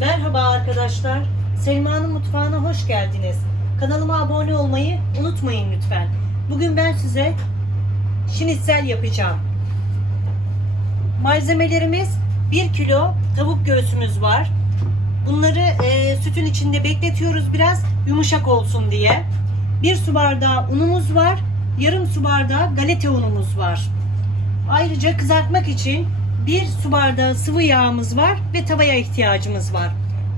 Merhaba arkadaşlar. Selma'nın mutfağına hoş geldiniz. Kanalıma abone olmayı unutmayın lütfen. Bugün ben size şinitzel yapacağım. Malzemelerimiz 1 kilo tavuk göğsümüz var. Bunları e, sütün içinde bekletiyoruz biraz yumuşak olsun diye. 1 su bardağı unumuz var. Yarım su bardağı galeta unumuz var. Ayrıca kızartmak için bir su bardağı sıvı yağımız var ve tavaya ihtiyacımız var.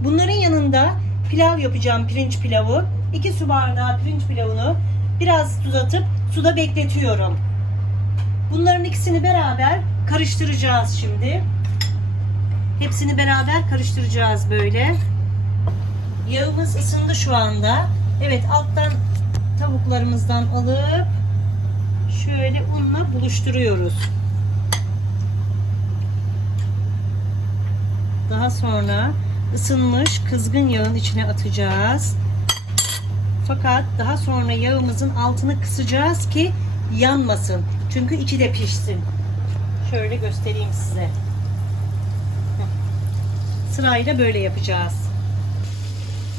Bunların yanında pilav yapacağım pirinç pilavı. 2 su bardağı pirinç pilavını biraz tuz atıp suda bekletiyorum. Bunların ikisini beraber karıştıracağız şimdi. Hepsini beraber karıştıracağız böyle. Yağımız ısındı şu anda. Evet alttan tavuklarımızdan alıp şöyle unla buluşturuyoruz. Daha sonra ısınmış kızgın yağın içine atacağız. Fakat daha sonra yağımızın altını kısacağız ki yanmasın. Çünkü içi de pişsin. Şöyle göstereyim size. Sırayla böyle yapacağız.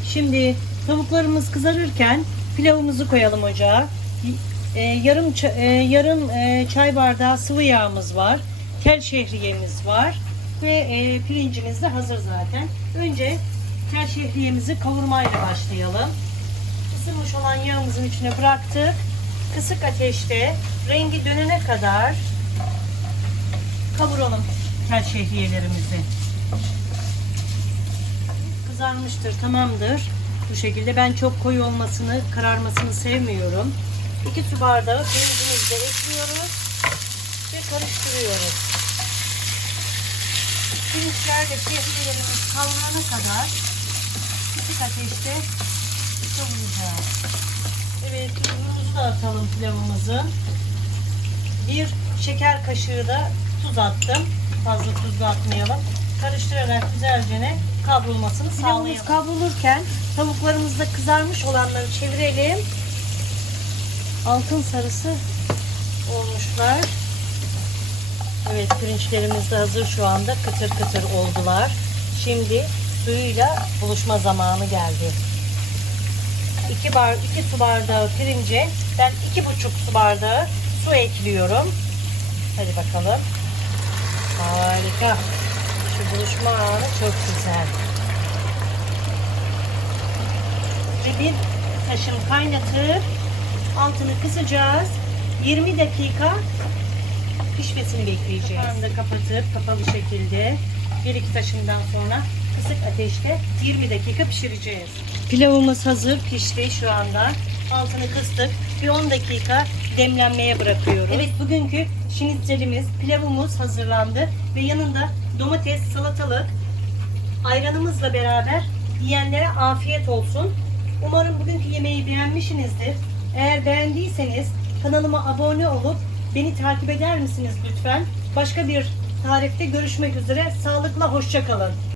Şimdi tavuklarımız kızarırken pilavımızı koyalım ocağa. E, yarım e, yarım e, çay bardağı sıvı yağımız var. Tel şehriyemiz var ve e, pirincimiz de hazır zaten. Önce tel şehriyemizi kavurmayla başlayalım. Isınmış olan yağımızın içine bıraktık. Kısık ateşte rengi dönene kadar kavuralım tel. Kızarmıştır, tamamdır. Bu şekilde ben çok koyu olmasını, kararmasını sevmiyorum. 2 su bardağı pirincimizi de ekliyoruz ve karıştırıyoruz. Pirinçler ve şehriyelerimiz kavrulana kadar kısık ateşte kavuracağız. Evet, tuzumuzu da atalım pilavımızın. Bir şeker kaşığı da tuz attım. Fazla tuzlu atmayalım. Karıştırarak güzelce kavrulmasını sağlayalım. Pilavımız kavrulurken tavuklarımız da kızarmış olanları çevirelim. Altın sarısı olmuşlar. Evet pirinçlerimiz de hazır şu anda kıtır kıtır oldular. Şimdi suyuyla buluşma zamanı geldi. 2 bar 2 su bardağı pirince ben iki buçuk su bardağı su ekliyorum. Hadi bakalım. Harika. Şu buluşma anı çok güzel. Ve bir taşım kaynatıp altını kısacağız. 20 dakika pişmesini bekleyeceğiz. Kapağını da kapatıp kapalı şekilde bir iki taşımdan sonra kısık ateşte 20 dakika pişireceğiz. Pilavımız hazır pişti şu anda. Altını kıstık. Bir 10 dakika demlenmeye bırakıyoruz. Evet bugünkü şinitzelimiz, pilavımız hazırlandı ve yanında domates, salatalık, ayranımızla beraber yiyenlere afiyet olsun. Umarım bugünkü yemeği beğenmişsinizdir. Eğer beğendiyseniz kanalıma abone olup beni takip eder misiniz lütfen? Başka bir tarifte görüşmek üzere. Sağlıkla hoşça kalın.